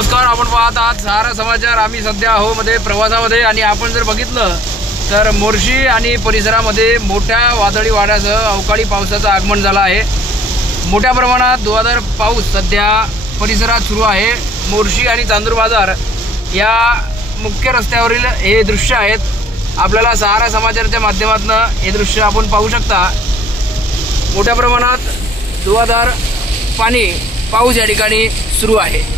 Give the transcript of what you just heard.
नमस्कार, आपण पाहत आहात सहारा समाचार। आम्ही सध्या आहो मध्ये प्रवासामध्ये आणि आपण जर बघितलं तर मोर्शी आणि परिसरामध्ये मोठ्या वादळी वाऱ्यासह अवकाळी पावसाचं आगमन झालं आहे। मोठ्या प्रमाणात धुवाधार पाऊस सध्या परिसरात सुरू आहे। मोर्शी आणि चांदूर बाजार या मुख्य रस्त्यावरील हे दृश्य आहेत। आपल्याला सहारा समाचारच्या माध्यमातून हे दृश्य आपण पाहू शकता। मोठ्या प्रमाणात धुवाधार पाऊस या ठिकाणी सुरू आहे।